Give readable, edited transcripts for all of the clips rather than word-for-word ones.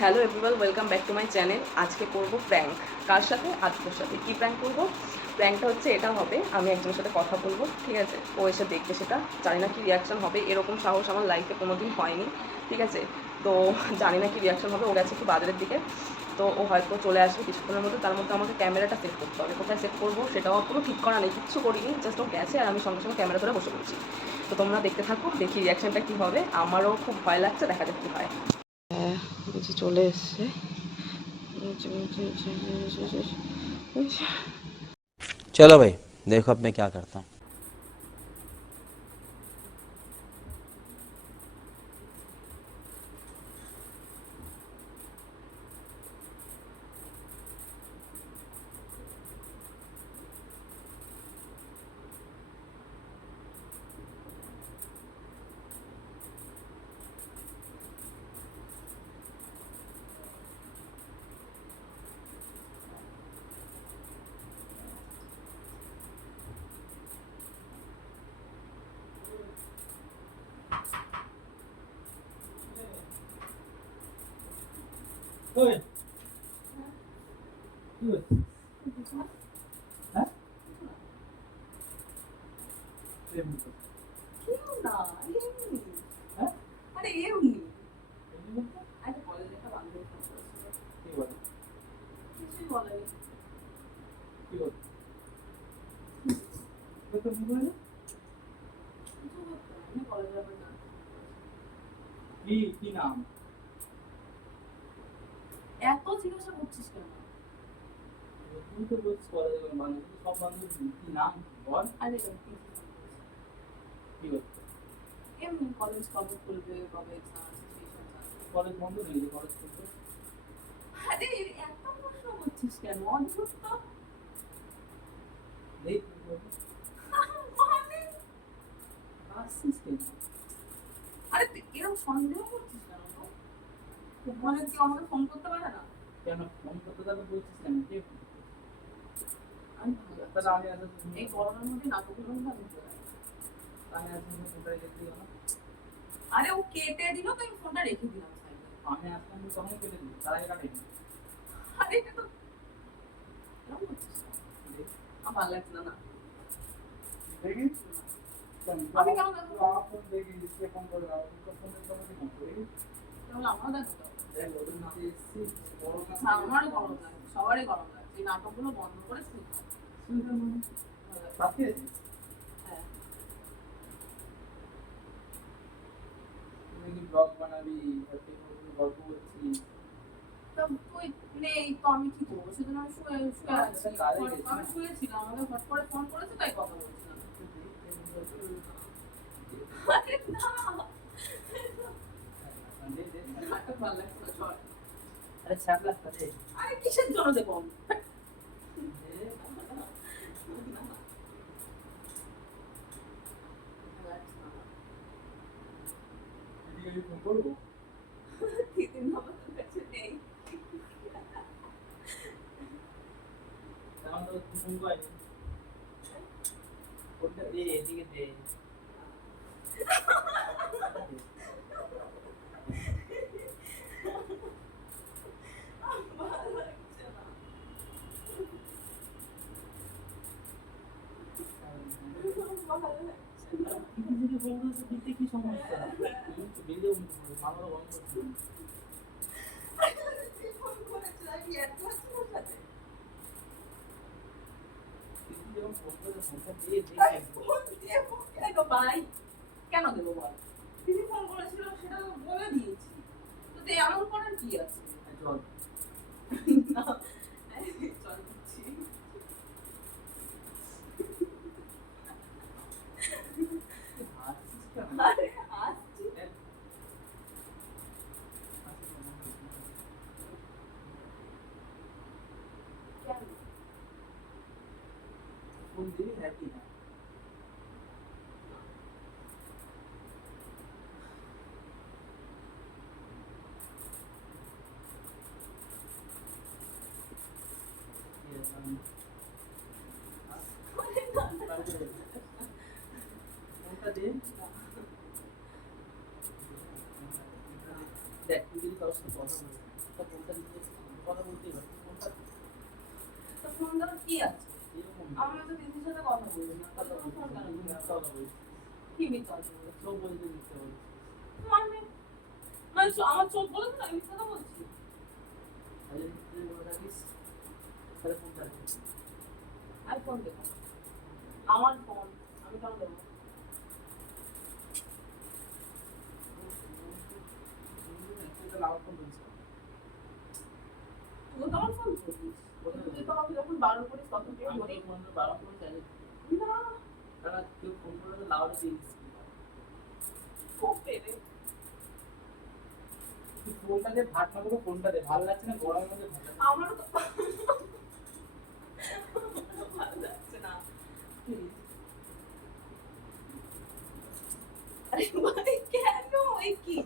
Hello everyone, welcome back to my channel. আজকে করবো prank. কার সাথে? আজকের সাথে। কী প্র্যাঙ্ক করবো? প্র্যাঙ্কটা হচ্ছে এটা হবে, আমি একজনের সাথে কথা বলবো, ঠিক আছে? ও এসে দেখবে সেটা। জানি না কী রিয়াকশান হবে, এরকম সাহস আমার লাইফে কোনো দিন হয়নি, ঠিক আছে? তো জানি না কী রিয়াকশান হবে। ও গেছে একটু বাজারের দিকে, তো ও হয়তো চলে আসবে কিছুক্ষণের মধ্যে। তার মধ্যে আমাকে ক্যামেরাটা সেট করতে হবে। কোথায় সেট করবো সেটাও কোনো ঠিক করা নেই, কিচ্ছু করিনি, জাস্ট ও গেছে আর আমি সঙ্গে সঙ্গে ক্যামেরা ধরে বসে পড়ছি। তো তোমরা দেখতে থাকো, দেখি রিয়াকশানটা কী হবে। আমারও খুব ভয় লাগছে, দেখা যাক কী হয়। হ্যাঁ, চলে এসছে। चलो भाई देखो अब मैं क्या करता हूँ। এত জিজ্ঞাসা করছিস কেন? তুই তো বলছিস কলেজের বান্ধবী, সব বান্ধবী কি নাম বল। আরে কি হচ্ছে? এমনি কলেজ কবে খুলবে, কবে এক্সাম আছে সেই সব জানতে। কলেজ বন্ধ নেই, কলেজ করতে। আরে এত প্রশ্ন করছিস কেন? অদ্ভুত তো। নেই মানে আসছিস কেন? আরে তুই এরকম সন্দেহ করছিস কেন? তো মানে কি আমাকে ফোন করতে পারে না? কেন ফোন করতে যাবে বলছিস কেন? কে আমি ভালো তাহলে আমি আজ এই গরমের মধ্যে নাটকের মধ্যে আমি চলে যাই। আমি আজ ফোনটা রেখে দিও না। আরে ও কেটে দিল তো আমি ফোনটা রেখে দিলাম সাইডে। আমি আসলাম তখন কেটে দিই, তার আগে কাটেনি। আরে এটা তো এরকম করছিস কেন? আমার ভালো লাগছে না। দেখিস আমি কেমন দেখো? ফোন দেখি সে ফোন করে দাও, ফোন দেখতে ফোন করি। তাহলে আমারও দেখো তো। দেখ ওদের নাতে এসেছি, গরম আছে। আমারও গরম লাগে, সবারই গরম লাগে। এই নাটকগুলো বন্ধ করে শুনতে হবে। শুনতে মানে ভাত খেয়েছিস? হ্যাঁ। তুই কি ব্লগ বানাবি, গল্প করছিস? তা তুই নেই তো আমি কি করবো? সেদিন আমি শুয়ে শুয়ে আছি, আমি শুয়েছিলাম, আমাকে হট করে ফোন করেছে তাই কথা বলছিলাম। আরে না, নাটক ভালো লাগছে না, সর। আরে ছাপলা খাতে আরে কিসের জন্য দেবো আমি? এদিকে ফোন করবো। দিদির নাম্বার তোর কাছে নেই? তেমন তো ফোন করেনি। ফোনটা দে, এদিকে দে। ভালো লাগছে না। ভালো লাগছে না। কিছু যদি বলতে দিতে কি সমস্যা? তুমি তো ভিডিও বাংলা বন্ধ করছি। তুই ফোন করেছিস, আমি এত আছি ওর সাথে। তুমি যখন ফোন করে ফোনটা দিয়ে আরে ফোন দেবো কেন ভাই? কেন দেবো বল? তিনি ফোন করেছিল সেটা তো বলে দিয়েছি। তো তে এমন করার কি আছে? চল। না, চল দিচ্ছি। হাসছিস কেন? আরে আসছি। কেন? ফোন দিবি নাকি না? ফোনটা দে। দেখ তুই যদি কারোর কথা বলতেই পারছি কোনটা তো ফোন দেওয়ার কি আছে? এরকম আমি তো দিদির সাথে কথা বলছি না, তাহলে তুমি ফোন কেন দিলে? কি মিথ্যা কথা বলছো? সব বলতে দিতে হবে মানে মানে আমার চোখ বলে তো আমি মিথ্যা কথা বলছি? তাহলে তুই বলে থাকিস তাহলে ফোনটা দে। আমি ফোন দেবো, আমার ফোন আমি কেন দেবো? তুই তো লাভ ফোন দিচ্ছ তুই তো আমার ফোন ধরিস, তুই তো আমাকে যখন বারণ করিস তখন তুই আমি ধরি তোর ফোনটা বারণ করে চাইলে না। তারা কেউ ফোন করে তো লাউডে দিয়ে দিচ্ছি খুব পেরে তুই ফোনটা দে ভাত না করে ফোনটা দে ভালো লাগছে না গরমের মধ্যে ভালো লাগছে আমারও তো ভালো লাগছে না। Please, আরে ভাই কেন এই কি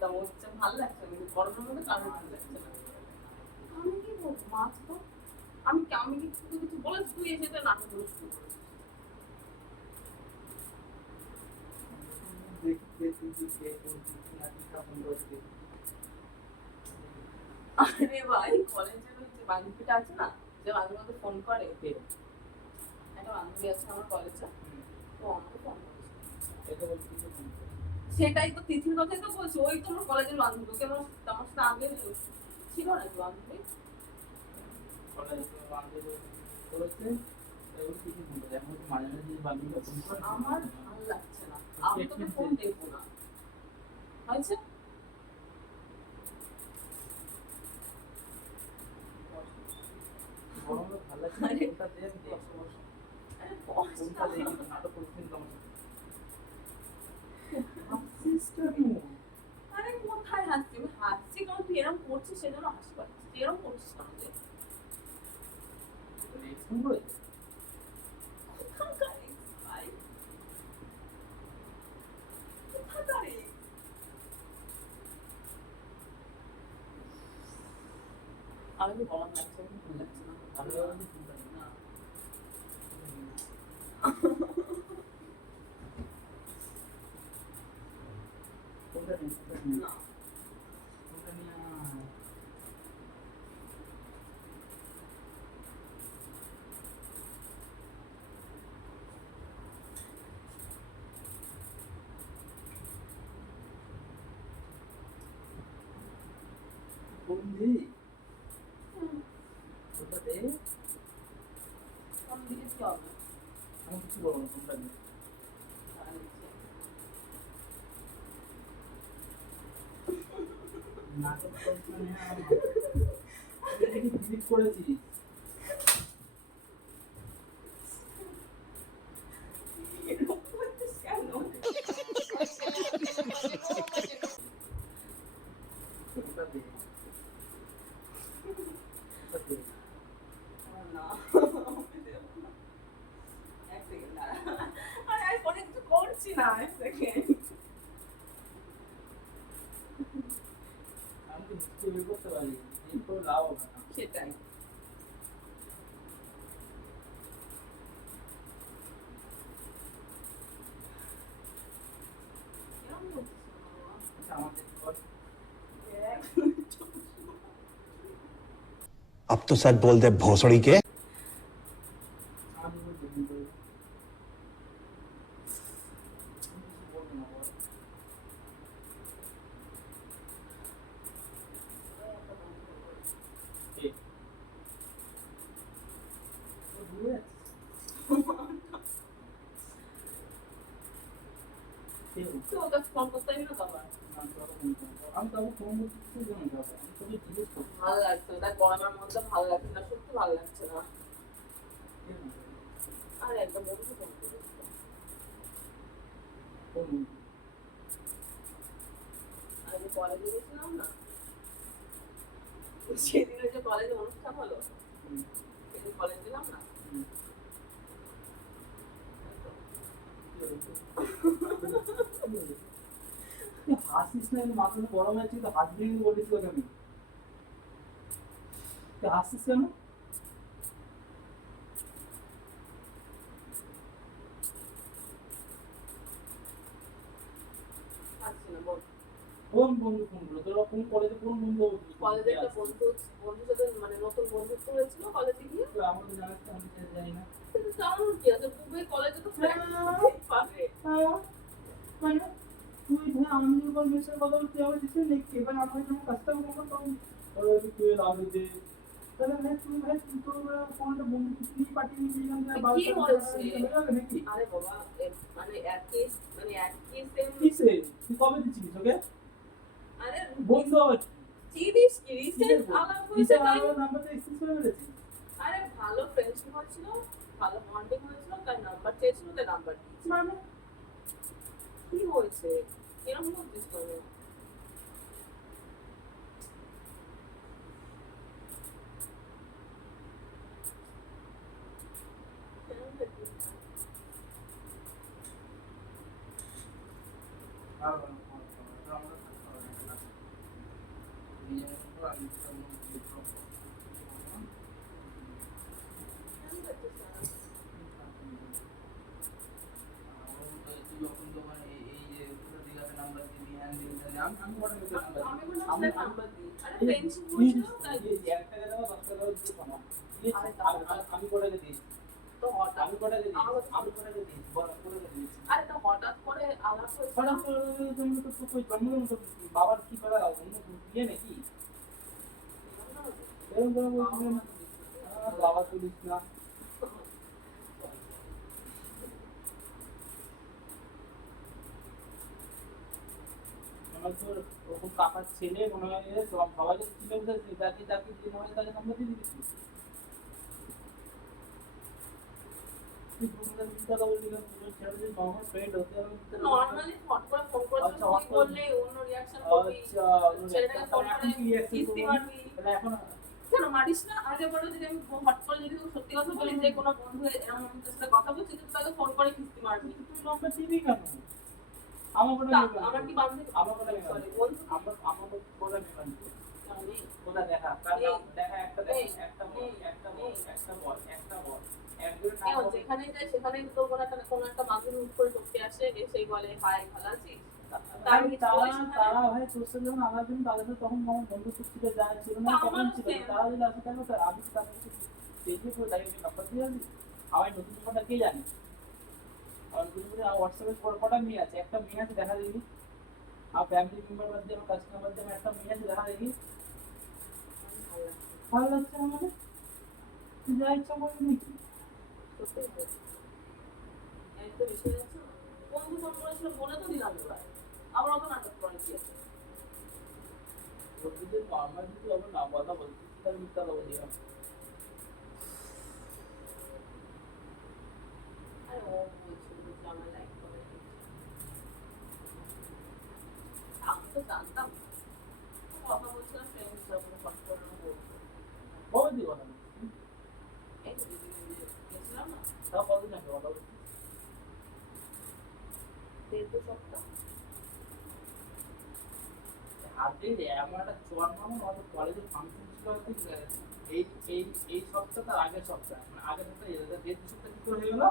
দাম হচ্ছে ভালো লাগছে না, গরমের মধ্যে কারণ ভালো লাগছে না। আমি কি বলবো মাছ তো আমি কিছু কিছু বলেছি, তুই এসে তো নাটক করে শুরু করেছিস। দেখতে তুই কে করছিস না কি কাপড় করছিস আরে ভাই কলেজের ওই যে বান্ধবীটা আছে না, যে মাঝে মধ্যে ফোন করে, কে একটা বান্ধবী আছে আমার কলেজে, তো আমাকে ফোন করেছে। এটা বলছিস কিছু ফোন করে সেটাই তো তিথির কথাই তো বলছি, ওই তোমার কলেজের বান্ধবী, ওকে আমার সাথে আগে ছিল নাকি বান্ধবী? কলেজ বান্ধবী করেছে এবং কিছু ফোন করে এখন তো মাঝে মাঝে বান্ধবীরা ফোন করে আমার ভালো লাগছে না, আমি তোকে ফোন দেবো না, হয়েছে? গরমে ভালো লাগছে না ফোনটা দে দে আরে বস ফোনটা দে না। কিন্তু নাটক করছিস তোমার হাসছিস কেন আরে কোথায় হাসছি? আমি হাসছি কারণ তুই এরকম করছিস সেজন্য হাসি পাচ্ছিস, তুই এরকম করছিস কেন যে? নেক্সট ফোন করেছে কোথাকার ex ভাই? কোথাকার ex? আমার কি গরম লাগছে, আমার ভালো লাগছে না। ভালো লাগছে ফোনটা দে না। ফোনটা দে ফোনটা নিয়ে না। ফোনটা নিয়ে আয় ফোন দে ফোনটা দে ফোন দিলে কি হবে? আমি কিছু বলবো না ফোনটা দে দাঁড়া নিচ্ছি। নাটক করছিস না এটা কি ডিলিট করেছিস এরকম করছিস কেন? ফোনটা দে ফোনটা দে না। আমি দেবো না। এক সেকেন্ড দাঁড়া। আরে আমি ফোনে কিছু করছি না, এক সেকেন্ড। আমি তো নিশ্চয়ই বের করতে পারি এরপর লাভ হবে না সেটাই। এরকম করছিস কেন বাবা? আচ্ছা আমাকে কর अब तो सच बोल दे भोसड़ी के। আমি বলতে কিন্তু কিছু বলবো না বল কে ও দূরে আছে কে তো ওকে ফোন করতে হবে না তো আবার। আমি তো ফোন করতে কিছু জানি না আমি তোকে জিজ্ঞেস করছি ভালো লাগছে না, দেখ গরমের মধ্যে ভালো লাগছে না, সত্যি ভালো লাগছে না। কে ফোন করে? আর একটা বন্ধু ফোন করেছিল, কোন আজকে কলেজে গেছিলাম না, সেদিন ওই যে কলেজে অনুষ্ঠান হলো, সেদিন কলেজ গেলাম না, হাসিস না কিন্তু মাথা গরম আছে তো হাত দিয়ে বলিস কেন আমি তুই হাসিস কেন আসছি না বল। বল কোন বন্ধু ফোন করলো? তোরা কোন কলেজে কোন বন্ধু? কলেজে একটা বন্ধুর সাথে মানে নতুন বন্ধুত্ব হয়েছিল কলেজে গিয়ে। তো আমাকে জানাস তো, আমি তো জানি না। কিন্তু জানানোর কি আছে, বুবে কলেজে তো ফ্রেন্ড পাবে। মানে তুই ভাই আমি যখন মেসের কথা বলতে হবে দিচ্ছি নাকি এবার আমার যখন কাজটা করবো তখন তুই লাভে দে। তাহলে ভাই তুই তো কোনটা বন্ধু তুই পাঠিয়ে দিবি কি হয়েছে? নাকি? আরে বাবা মানে একই সেম। কিসে তুই কবে দিচ্ছিস ওকে? আরে বন্ধু আবার চিনিস কি রিসেন্ট আলাপ হয়েছে তাই। নাম্বারটা এক্সচেঞ্জ করে ফেলেছি। আরে ভালো ফ্রেন্ডশিপ হয়েছিল, ভালো বন্ডিং হয়েছিল, তাই নাম্বার চেয়েছিল, তাই নাম্বার দিয়েছি। মানে কি হয়েছে এরকম করছিস কেন? আর আমরা নিজের উপর আমি যখন তোমার এই যে দিলাতে নাম্বার দিবি হ্যান্ড দিবি আমি বড় মেসেজ আমি নাম্বার দিই। আরে ফ্রেন্ডশিপ হয়েছিল তাই। এক টাকা দেওয়া 10 টাকা দিতে পারো। আমি কোটাকে দিয়েছি। তো হঠাৎ আমি কোটাকে দিয়েছি বড় করে দিয়েছি। আরে তো হঠাৎ করে আলাপ হয়েছে। হঠাৎ করে তুমি তো কই জন্মদিন তো বাবার কি করা অন্য বিয়ে নাকি? এরকম করে বলছিলেন বাবা তুলিস না। আমার তো ওরকম কাকার ছেলে মনে হয় সবাই যদি চিনে বুঝেছি যাকে যাকে যে মনে হয় তাকে নাম্বার দিয়ে দিবি তুই। তুই দুজনের চিন্তা বললি না দুজন ছেলে যদি নর্মাল ফ্রেন্ড হতে হবে নরমালি ফট করে ফোন করে আচ্ছা, তুই হট করে- বললে অন্য রিঅ্যাকশন করবি। আচ্ছা ছেলেটাকে ফোন এখন করে কি রিঅ্যাকশন কিস্তি করবো? মারবি। তাহলে এখন কেন মারিস না? আগে বলো যদি আমি হট করে যদি তোকে সত্যি কথা বলি যে কোনো বন্ধু এরকম তোর সাথে কথা বলছি তুই তাকে ফোন করে কিস্তি মারবি। তুই নাম্বার দিবি কেন? আমার কোটা আমার কি বান্ধবী? আমার কোটা সরি বন্ধু। আমার কোটা নেবেন আমি কোটা দেখা তার নাম দেখা একটা বল একজন নাম বল। যেখানে যাই সেখানে তো কোনো একটা বান্ধবী উঠ করে টপকে আসে, এসেই বলে হাই ভালো আছিস। তারা ভাই তোর সাথে যখন আমার জন্য তাদের সাথে তখন আমার বন্ধুত্ব ছিল যা ছিল না তখন ছিল তারা যদি আসে কেন স্যার আমি তাদের সাথে পেজে করে তাই নাম্বার দিয়ে দিই। আমার নতুন নাম্বারটা কে জানে? আর কিছু হোয়াটসঅ্যাপে কটা মেয়ে আছে একটা মেয়ে আছে দেখা দিবি। আর ফ্যামিলি মেম্বার মধ্যে আমার কাস্টমার মধ্যে একটা মেয়ে আছে দেখা দেখি। ভালো লাগছে আমাদের তুই যা ইচ্ছা করবি নাকি? বন্ধু ফোন করেছিল বলে তো দিলাম এবার, আবার অত নাটক করে কি আছে? বন্ধুদের নর্মাল যদি আবার না কথা বলছি তাহলে মিথ্যা কথা বলি না। আরে ও বলছিল যে আমার লাইক করে। আমি তো জানতাম কথা বলছিলাম ফ্রেন্ড যখন ফোন করে বলতো কবে দিয়ে কথা বলছি? এই তো গেছিলাম না তাও কতদিন আগে কথা বলছি? 1.5 সপ্তাহ। আগে এমন একটা চুয়ান্ন আমাদের কলেজের ফাংশন ছিল হয়তো এই এই এই সপ্তাহ তার আগের সপ্তাহ মানে আগের সপ্তাহ দেড় দু সপ্তাহ কি করে হয়ে গেল?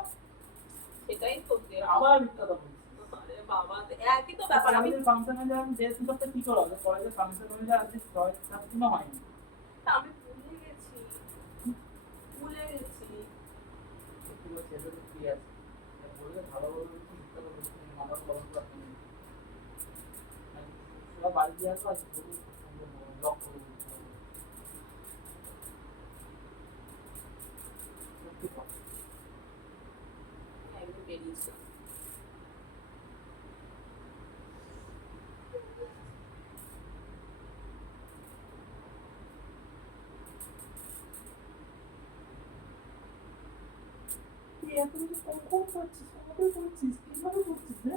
সেটাই তো আবার মিথ্যা কথা বলছি। আরে বাবা একই তো ব্যাপার। আমি ফাংশন হয়ে যাবে দেড় দু সপ্তাহ কি করে হবে? কলেজের ফাংশন হয়ে যায় আজকে 6-7 দিনও হয়নি। আমি ভুলে গেছি। পুরো ছেলে তো ফ্রি আছে বললে ভালো বলবে মিথ্যা কথা বলছি মাথার গরম করা নেই। সব বাড়ি দিয়ে আসবো আজকে লক করে দিচ্ছি। একদিন বেরিয়েছি তুই এত কিছু কখন করছিস? কখন করছিস? কিভাবে করছিস রে?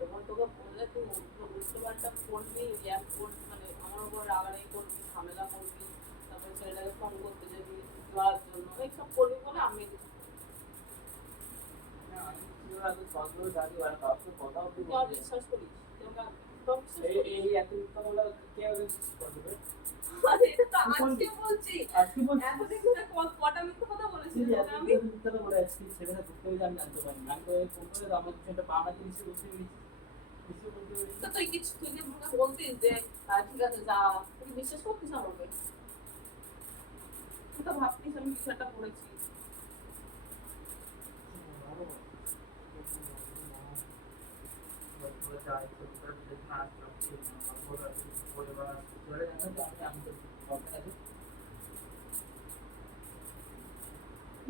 তোমার তোকে বললে তুই উল্টো পাল্টা করবি, রিয়াক্ট করবি, মানে আমার উপর রাগারাগি করবি, ঝামেলা করবি, তারপরে ছেলেটাকে ফোন করতে যাবি ধরার জন্য, এইসব করবি বলে আমি বিশ্বাস করিস। এই এত মিথ্যা বলা কে করবে? এটা তো আজকে বলছি। আজকে বলছি এতদিন ধরে কটা মিথ্যা কথা বলেছি আমি। মিথ্যাটা বলে আজকে সেখানে ঢুকতে হয়ে আমি জানতে পারি আমি তো ফোন করে আমার কিছু একটা পাওনা জিনিস বুঝতে পেরেছি এসে বলতে পারি তো তুই যে আমাকে বলতিস যে ঠিক আছে যা, তুই বিশ্বাস করতিস আমাকে? তুই তো ভাবতিস আমি কিছু একটা করেছি।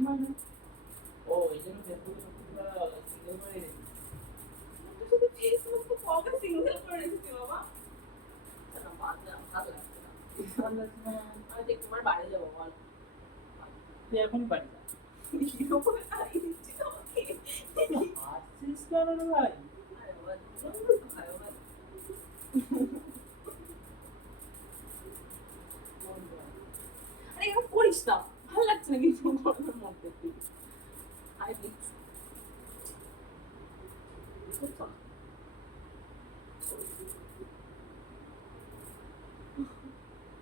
মানে ও এই জন্য ফেসবুকে সিঙ্গেল করে রেখেছি। তুই শুধু ফেসবুকে কবে সিঙ্গেল করে রেখেছি বাবা? না বাদ দে, আমার ভালো লাগছে না। আমি দেখ তোমার বাড়ি যাবো বল। তুই এখনই বাড়ি যা। এরকম তাড়িয়ে দিচ্ছিস আমাকে। আসছিস কেন রে ভাই? আরে বাবা, দুজন তো খায় বাবা। আরে এরকম করিস না, ভালো লাগছে না কিন্তু গরমের মধ্যে তুই। আরে দেখছি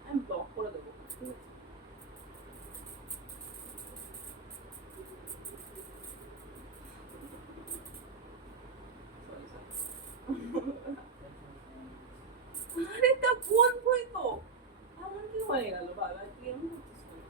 আমি ব্লক করে দেবো, ঠিক আছে? আরে তা বলবোই তো, এমন কি হয়ে গেল বাবা, তুই এমন করছিস কেন?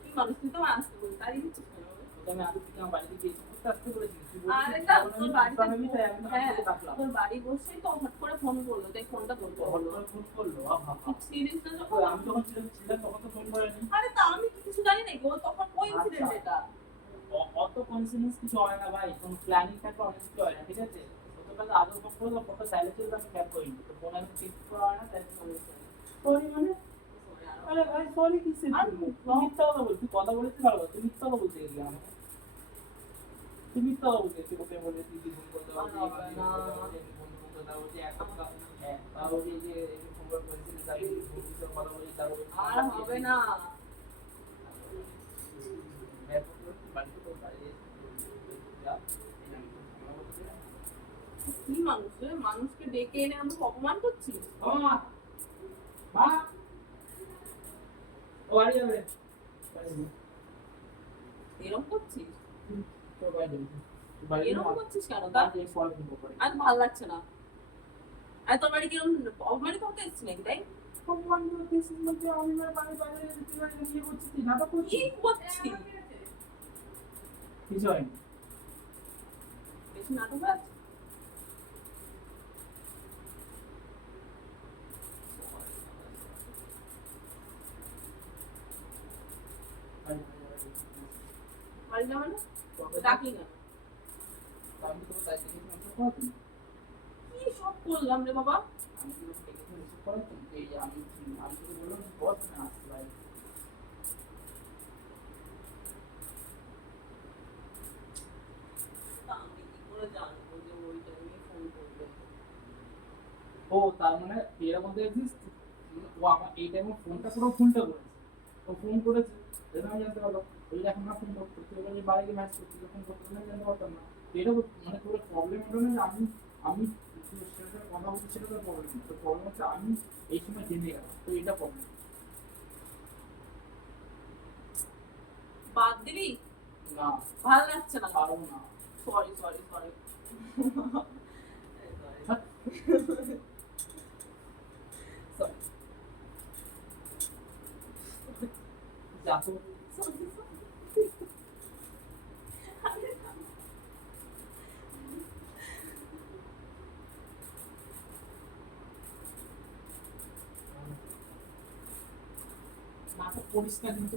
তুই মানুষ, তুই তো আসতে বলি, তাড়িয়ে দিচ্ছিস কেন বাবা? আমি আগে থেকে আমার বাড়িতে গিয়েছি, বুঝতে আসতে বলেছি। তুই আরে বলছিস তা যখন তোর আমি বাড়িতে family তাই আমি হ্যাঁ, তোকে ডাকলাম। তোর বাড়ি বসেই তো হট করে ফোন করলো, তাই ফোনটা ধরতে হঠাৎ হলো। করে ফোন করলো, আহা হা। সিরিজ না তো যখন। আমি যখন ছিলাম তখন তো ফোন করেনি। আরে তা আমি কি কিছু জানি নাকি, ও তখন কোইন্সিডেন্ট এটা। অত কনফিডেন্স কিছু হয় না ভাই, কোনো প্ল্যানিং থাকলে অনেক কিছু হয় না, ঠিক আছে? ছোটবেলা আদর ফোন করলো, ফোনটা সাইলেন্ট ছিল, আমি ক্যাপ করিনি, তো ফোন আমি চেক করা হয় না, তাই সরি মানে। আরে ভাই সরি কিসের জন্য? তুই মিথ্যা কথা বলছিস, কথা বলেছিস ভালো কথা, তুই মিথ্যা কথা বলতে গেলি আমাকে। তুই মিথ্যা কথা বলছিস, তুই ওকে বলে তুই ফোন করে দাও, বন্ধু ফোন করে দাও, যে এক সপ্তাহ হ্যাঁ তাও এই যে ফোন করে বলছিস তাই বন্ধুর সাথে কথা বলি, তাও আর হবে না। কি মানুষ রে, মানুষকে ডেকে এনে আমাকে অপমান করছিস? এরকম করছিস? এরকম করছিস কেন তা? আর ভালো লাগছে না। আর তোর বাড়ি কিরকম অপমানিত হতে এসেছি নাকি, তাই? কি করছিস? কিছু হয়নি। বেশি নাটক আছে। বাড়ি যাবে না? ডাকলি না? কি সব করলাম রে বাবা? তা আমি কি করে জানবো যে ওই টাইমে ফোন করবে? ও তার মানে এরকম দেখছিস, ও আমার এই টাইমে ফোনটা পুরো ফোনটা করেছে, ও ফোন করেছে, এটা আমি জানতে পারলাম। ওই এখন না ফোন করতে তুই বলে বাড়ি গিয়ে ম্যাচ করতে, যখন করতে না জানতে পারতাম না। এটা মানে পুরো প্রবলেম হলো না যে আমি তোর সাথে কথা বলছি, সেটা তো প্রবলেম, তো প্রবলেম হচ্ছে আমি এই সময় জেনে গেলাম, তো এটা প্রবলেম। বাদ দিবি? না ভালো লাগছে না। পারবো না। Sorry sorry sorry. যা তো মাথা পরিষ্কার কিন্তু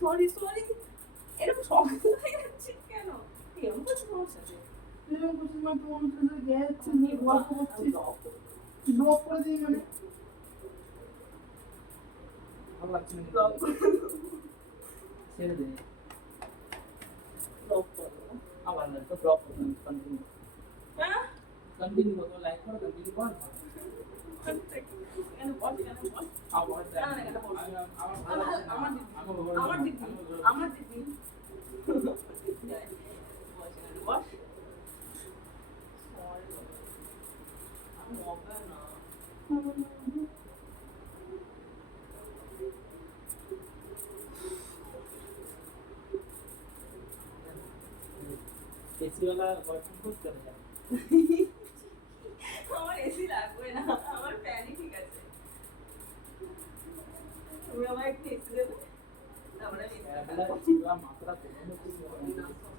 সরি সরি, এরকম শব্দ হয়ে যাচ্ছে কেন? এরকম কিছু সমস্যা আছে? এরকম করছিস মানে তোমার সাথে গেছে নিয়ে গল্প করছিস, ব্লক করে দিই মানে ভালো লাগছে না, ছেড়ে দে। ব্লক করবো। আবার না তো ব্লক কন্টিনিউ হ্যাঁ কন্টিনিউ করো লাইক করো কন্টিনিউ করো কেন বল কেন বল আমার না, না, কেন বলবো? আমার দিদি আমার দিদি বস আমি হবে না এসি वाला বয়ফ্রেন্ড খুব চলে যায় আমার এসি লাগবে না আমার ফ্যানই ঠিক আছে তুমি আমার একটু এসি দেবে তারপরে আমি ছাবলা ছিল মাত্রা কোনো কিছু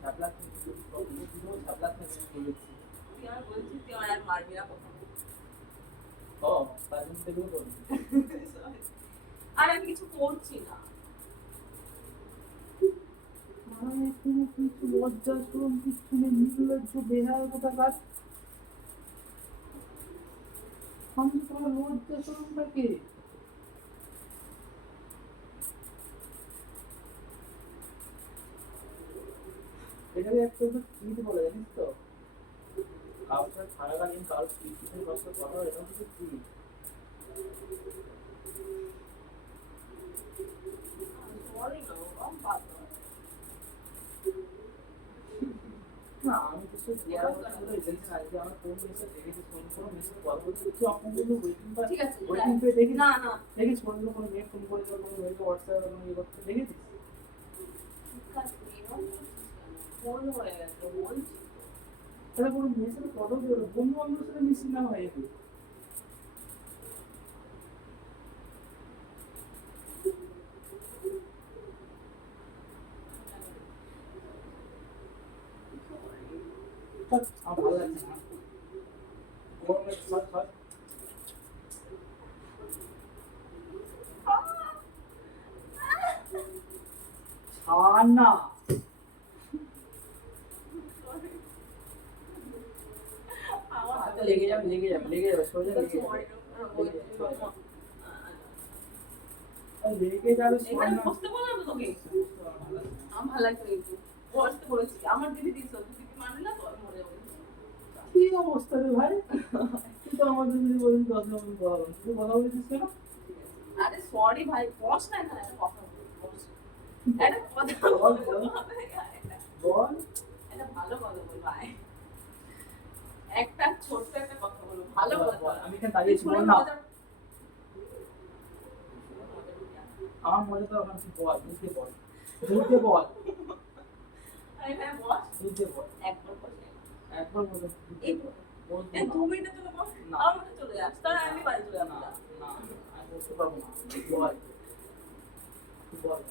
ছাবলা কিছু প্রবলেম ছিল ছাবলা থেকে বলেছি তুই আমার বলছিস তুই আমার আর মারবি না কোথাও ও বাজুন থেকে বলি আর আমি কিছু করছি না মানে তুমি কিছু লজ্জা শরম কিছু নেই নির্লজ্জ বেহায়া কোথাকার আমি তোমার লজ্জা শরমটাকে এটাকে একটা চিট বলে জানিস তো কাউকে সারাদিন কারোর পিছনে কষ্ট করা এটা হচ্ছে চিট সরি না বাবা না আমি কিছু দেওয়ার কথা এজেন্সি আজকে আমার ফোন মেসেজ দেখেছি ফোন করে মেসেজ কল করতে কিছু আপনার জন্য ওয়েটিং বা ঠিক আছে ওয়েটিং পে দেখি না না দেখিস ফোন কোনো মেয়ে ফোন করে কোনো মেয়েকে হোয়াটসঅ্যাপে কোনো ইয়ে করতে দেখেছিস ঠিক আছে এরকম ফোন হয়ে গেছে বলছি তাহলে কোনো মেয়ের সাথে কথা বলবে বন্ধু বান্ধবের সাথে মিশি না হয় একটু আমার ভালো লাগছে না গরমে সব সব ছাড় না আমার হাতে লেগে যাবে সোজা লেগে যাবে লেগে যাবে এখানে বসতে বললাম তো তোকে আমার ভালো লাগছে কিন্তু বসতে বলেছি আমার দিদি দিস দিদি মানে না তো আমি মরে যাবো কি অবস্থা রে ভাই তুই তো আমাদের যদি বলিস 10 মিনিট বল তুই কথা বলছিস কেন আরে সরি ভাই বস না এখানে একটা কথা বল বস একটা কথা বল, বল বল। একটা বল ভালো কথা বল ভাই একটা ছোট্ট একটা কথা বলো ভালো কথা আমি এখানে দাঁড়িয়েছি বল না আমার মনে তো এখন তুই বল বুঝতে বল এখানে বস বুঝতে বল একবার বস একবার বল এই এই 2 মিনিটের জন্য বস না। আমার মধ্যে চলে যাস তাহলে আমি বাড়ি চলে যাবো না না আমি বলতে পারবো না বল তুই বল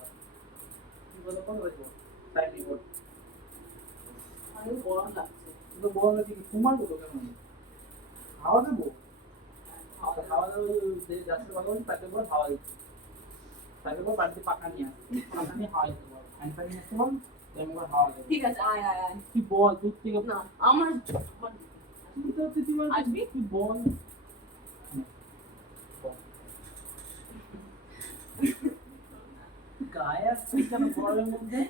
তুই বল কোন বলবো টাইম রিপোর্ট আমি গরম লাগছে তো বল না কি তোমার বলো কেমন খাওয়া দেবো খাওয়া দাওয়া যে যাচ্ছে কথা বলছি তাকে বল খাওয়া দিচ্ছি তাকে বল বাড়িতে পাকা নিয়ে আসতে পাকা নিয়ে খাওয়া দিতে বল ফ্যান ফ্যান নিয়ে আসতে বল আমি বল খাওয়া দেবো ঠিক আছে আয় আয় আয় তুই বল দুধ থেকে না আমার তুই তো তুই আসবি? তুই বল গায়ে আসছিস কেন গরমের মধ্যে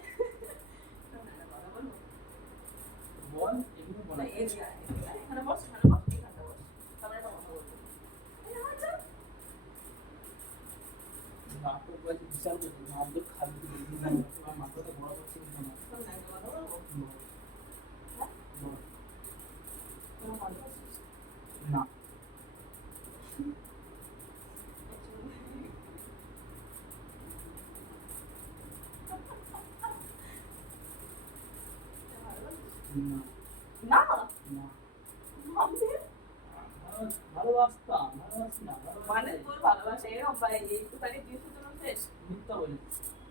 বল এগুলো বল এখানে বস এখানে বস এখানে বস তারপরে একটা কথা বলবো নাটক বাজি বিশাল করছিস আমাদের খালি তোমার মাথাটা বড় করছে কিন্তু না একটা কথা বলবো বল, তোমার ভালোবাসিস না না না না আমি ভালোবাসতাম ভালোবাসি না মানে তোর ভালোবাসা এরকম ভাই একটুখানি দিয়েছে জন্য শেষ মিথ্যা বলি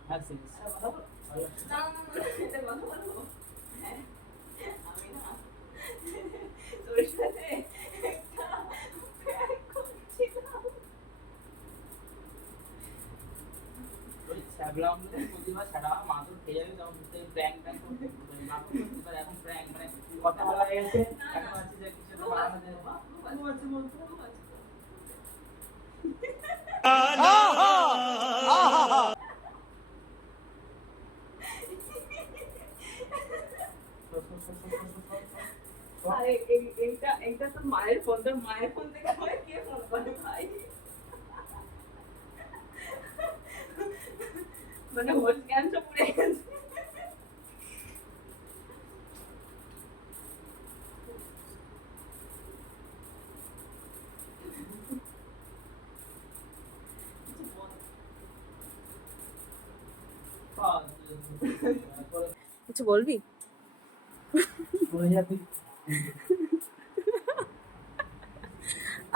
হ্যাঁ শেষ একটা কথা বলো ভালোবাসি না না না এটা কথা বলবো হ্যাঁ আমি না তোর সাথে একটা prank করছিলাম। ওই ছ্যাবলা আমাদের প্রতিভা ছাড়া মাদুর খেয়ে যাবে তখন বুঝতে প্র্যাঙ্ক ট্যাঙ্ক করতে নাটক করতে এখন প্র্যাঙ্ক মানে কথা বলা হয়ে গেছে এখন আছে যে কিছু একটা বানানো যায় আছে বলতো আরে এইটা তোর মায়ের ফোন, তোর মায়ের ফোন থেকে আমাকে কে ফোন করে ভাই? মানে হোস জ্ঞান সব উড়ে গেছে। কিছু বলবি?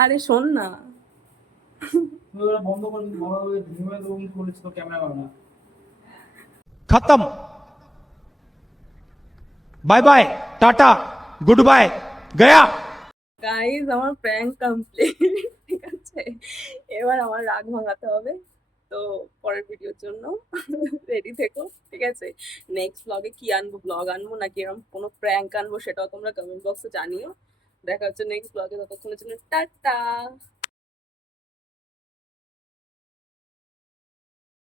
আরে শোন না, বন্ধ করে দিন, বড় করে ঘুমিয়ে দেবো কিন্তু বলেছি তো ক্যামেরা করো না। खत्म बाय बाय टाटा गुड बाय गया। গাইজ আমার প্র্যাঙ্ক কমপ্লিট। ঠিক আছে, এবার আমার রাগ ভাঙাতে হবে। তো পরের ভিডিওর জন্য রেডি থেকো, ঠিক আছে? নেক্সট ব্লগে কি আনবো, ব্লগ আনবো নাকি এরকম কোনো প্র্যাঙ্ক আনবো, সেটাও তোমরা কমেন্ট বক্সে জানিও। দেখা হচ্ছে নেক্সট ব্লগে, ততক্ষণের জন্য টাটা।